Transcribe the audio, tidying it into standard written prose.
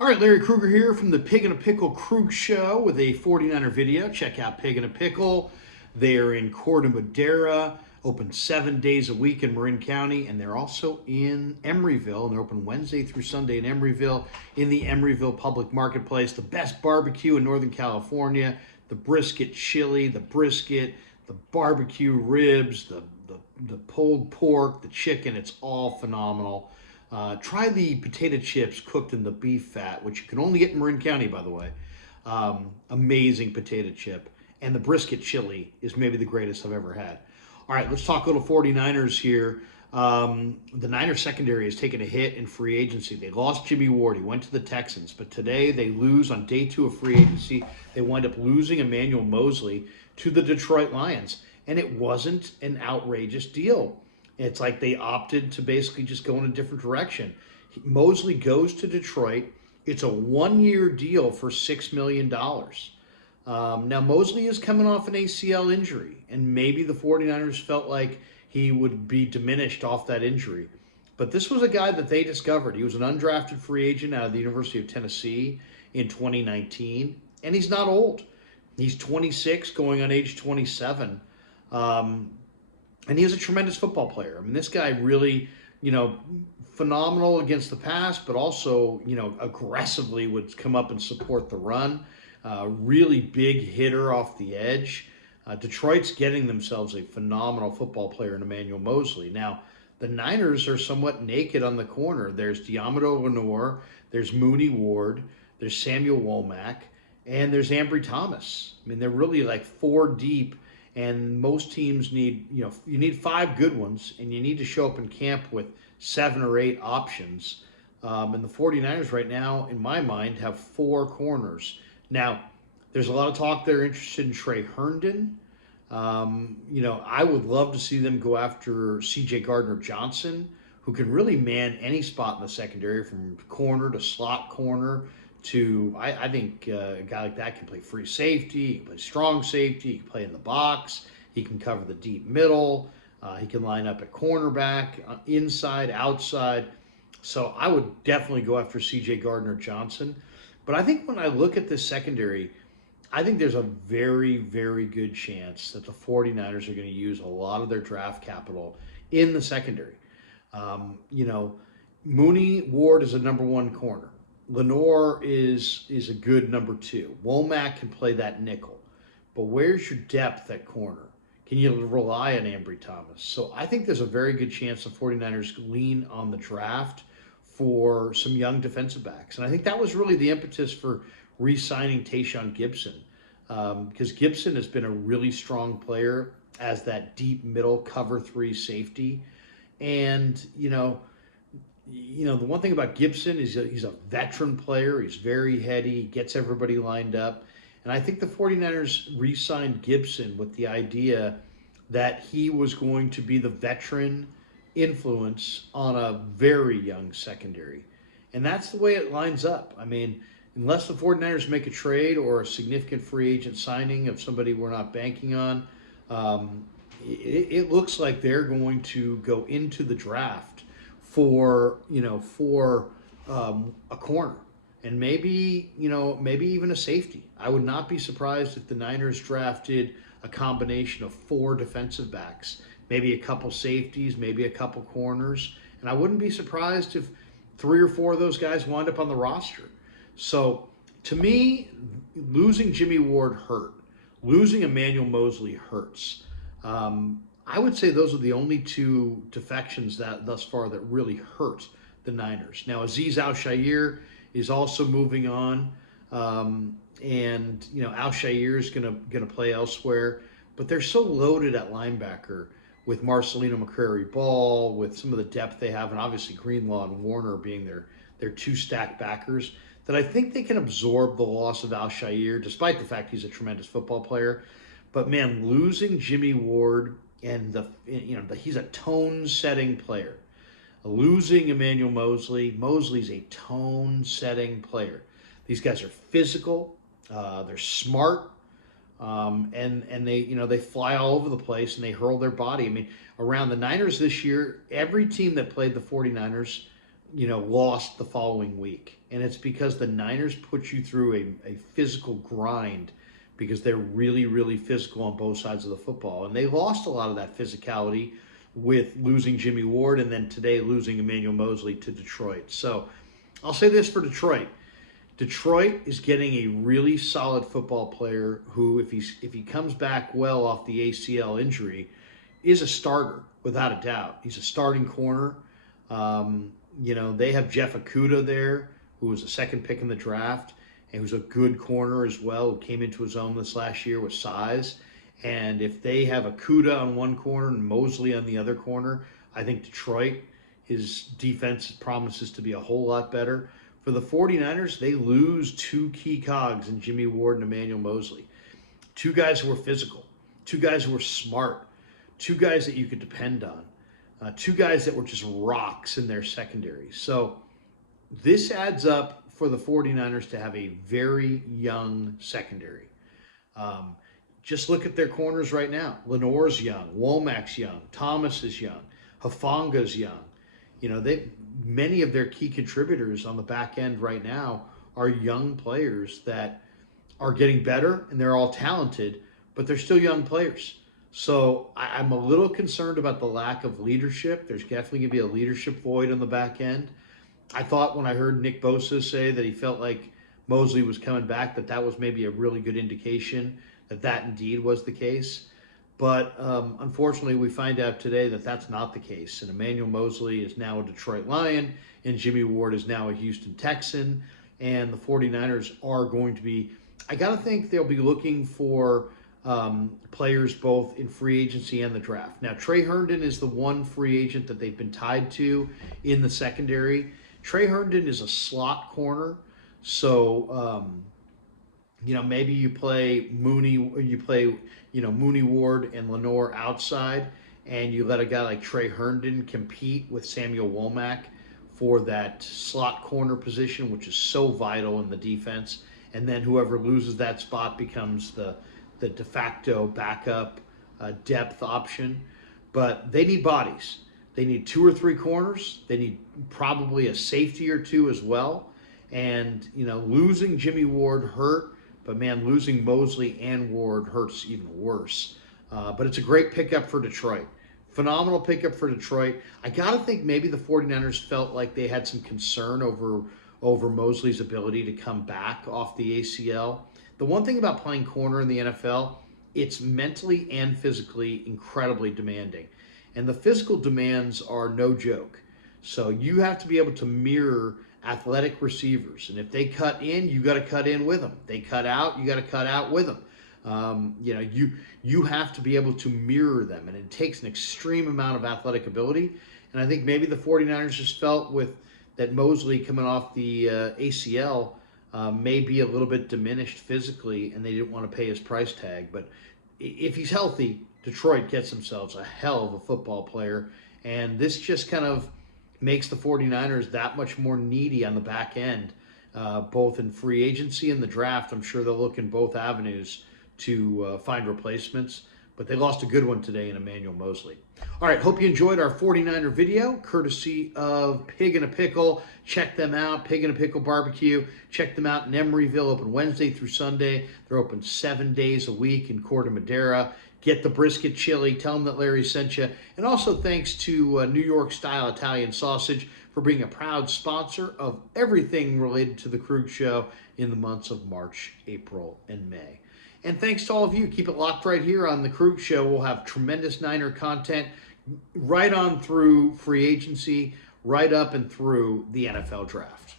All right, Larry Krueger here from the Pig in a Pickle Krug Show with a 49er video. Check out Pig in a Pickle. They're in Corte Madera, open 7 days a week in Marin County, and they're also in Emeryville, and they're open Wednesday through Sunday in Emeryville, in the Emeryville Public Marketplace. The best barbecue in Northern California, the brisket chili, the barbecue ribs, the pulled pork, the chicken. It's all phenomenal. Try the potato chips cooked in the beef fat, which you can only get in Marin County, by the way. Amazing potato chip. And the brisket chili is maybe the greatest I've ever had. All right, let's talk a little 49ers here. The Niners secondary has taken a hit in free agency. They lost Jimmy Ward. He went to the Texans. But today they lose on day 2 of free agency. They wind up losing Emmanuel Moseley to the Detroit Lions. And it wasn't an outrageous deal. It's like they opted to basically just go in a different direction. Moseley goes to Detroit. It's a 1-year deal for $6 million. Now, Moseley is coming off an ACL injury, and maybe the 49ers felt like he would be diminished off that injury. But this was a guy that they discovered. He was an undrafted free agent out of the University of Tennessee in 2019, and he's not old. He's 26, going on age 27. And he was a tremendous football player. I mean, this guy really, phenomenal against the pass, but also, aggressively would come up and support the run. Really big hitter off the edge. Detroit's getting themselves a phenomenal football player in Emmanuel Moseley. Now, the Niners are somewhat naked on the corner. There's Diamado Lenore, there's Mooney Ward, there's Samuel Womack, and there's Ambry Thomas. I mean, they're really like 4 deep. And most teams need, you need 5 good ones, and you need to show up in camp with 7 or 8 options. And the 49ers right now, in my mind, have 4 corners. Now, there's a lot of talk they're interested in Trey Herndon. I would love to see them go after C.J. Gardner-Johnson, who can really man any spot in the secondary, from corner to slot corner to, I think a guy like that can play free safety, he can play strong safety, he can play in the box, he can cover the deep middle, he can line up at cornerback, inside, outside. So I would definitely go after C.J. Gardner-Johnson. But I think when I look at this secondary, I think there's a very, very good chance that the 49ers are going to use a lot of their draft capital in the secondary. Mooney Ward is a number 1 corner. Lenore is a good number 2. Womack can play that nickel. But where's your depth at corner? Can you rely on Ambry Thomas? So I think there's a very good chance the 49ers lean on the draft for some young defensive backs. And I think that was really the impetus for re-signing Tayshaun Gibson, because Gibson has been a really strong player as that deep middle cover 3 safety. And, the one thing about Gibson is he's a veteran player. He's very heady, gets everybody lined up. And I think the 49ers re-signed Gibson with the idea that he was going to be the veteran influence on a very young secondary. And that's the way it lines up. I mean, unless the 49ers make a trade or a significant free agent signing of somebody we're not banking on, it looks like they're going to go into the draft for a corner, and maybe even a safety. I would not be surprised if the Niners drafted a combination of 4 defensive backs, maybe a couple safeties, maybe a couple corners, and I wouldn't be surprised if 3 or 4 of those guys wind up on the roster. So to me, losing Jimmy Ward hurt. Losing Emmanuel Moseley hurts. I would say those are the only 2 defections that thus far that really hurt the Niners. Now, Azeez Al-Shaair is also moving on, and Al-Shaair is gonna play elsewhere. But they're so loaded at linebacker with Marcelino McCrary-Ball, with some of the depth they have, and obviously Greenlaw and Warner being their 2 stacked backers, that I think they can absorb the loss of Al-Shaair, despite the fact he's a tremendous football player. But man, losing Jimmy Ward, and he's a tone-setting player. Losing Emmanuel Moseley, Moseley's a tone-setting player. These guys are physical, they're smart, and they fly all over the place and they hurl their body. I mean, around the Niners this year, every team that played the 49ers lost the following week. And it's because the Niners put you through a physical grind because they're really, really physical on both sides of the football. And they lost a lot of that physicality with losing Jimmy Ward and then today losing Emmanuel Moseley to Detroit. So I'll say this for Detroit. Detroit is getting a really solid football player who, if he comes back well off the ACL injury, is a starter without a doubt. He's a starting corner. They have Jeff Okudah there, who was the second pick in the draft, and who's a good corner as well, who came into his own this last year with size. And if they have Okudah on one corner and Moseley on the other corner, I think Detroit, his defense promises to be a whole lot better. For the 49ers, they lose two key cogs in Jimmy Ward and Emmanuel Moseley. Two guys who were physical, two guys who were smart, two guys that you could depend on, two guys that were just rocks in their secondary. So this adds up for the 49ers to have a very young secondary. Just look at their corners right now. Lenore's young, Womack's young, Thomas is young, Hufanga's young. Many of their key contributors on the back end right now are young players that are getting better, and they're all talented, but they're still young players. So I'm a little concerned about the lack of leadership. There's definitely going to be a leadership void on the back end. I thought when I heard Nick Bosa say that he felt like Moseley was coming back, that was maybe a really good indication that indeed was the case. But unfortunately, we find out today that that's not the case. And Emmanuel Moseley is now a Detroit Lion, and Jimmy Ward is now a Houston Texan. And the 49ers are going to be, I got to think they'll be looking for players both in free agency and the draft. Now, Trey Herndon is the one free agent that they've been tied to in the secondary. Trey Herndon is a slot corner. So, maybe you play Mooney, Mooney Ward and Lenore outside, and you let a guy like Trey Herndon compete with Samuel Womack for that slot corner position, which is so vital in the defense. And then whoever loses that spot becomes the de facto backup depth option. But they need bodies. They need two or three corners. They need probably a safety or two as well. And, losing Jimmy Ward hurt. But, man, losing Moseley and Ward hurts even worse. But it's a great pickup for Detroit. Phenomenal pickup for Detroit. I got to think maybe the 49ers felt like they had some concern over Moseley's ability to come back off the ACL. The one thing about playing corner in the NFL, it's mentally and physically incredibly demanding. And the physical demands are no joke. So you have to be able to mirror athletic receivers. And if they cut in, you got to cut in with them. They cut out, you got to cut out with them. You have to be able to mirror them. And it takes an extreme amount of athletic ability. And I think maybe the 49ers just felt with that Moseley coming off the ACL may be a little bit diminished physically, and they didn't want to pay his price tag. But if he's healthy, Detroit gets themselves a hell of a football player. And this just kind of makes the 49ers that much more needy on the back end, both in free agency and the draft. I'm sure they'll look in both avenues to find replacements. But they lost a good one today in Emmanuel Moseley. All right, hope you enjoyed our 49er video, courtesy of Pig in a Pickle. Check them out, Pig in a Pickle Barbecue. Check them out in Emeryville, open Wednesday through Sunday. They're open 7 days a week in Corte Madera. Get the brisket chili. Tell them that Larry sent you. And also thanks to New York Style Italian Sausage for being a proud sponsor of everything related to the Krueg Show in the months of March, April, and May. And thanks to all of you. Keep it locked right here on the Krueg Show. We'll have tremendous Niner content right on through free agency, right up and through the NFL draft.